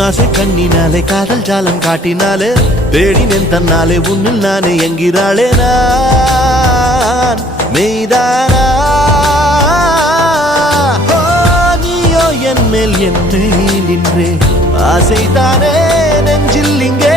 உன்னாசை கண்ணினாலே காதல் ஜாலம் காட்டினாலே தேடினேன் தன்னாலே உன்னில் நானே என்கிறாளே நான் மெய்தானா என் மேல் என்னை நின்றே ஆசைதானே நெஞ்சில் இங்கே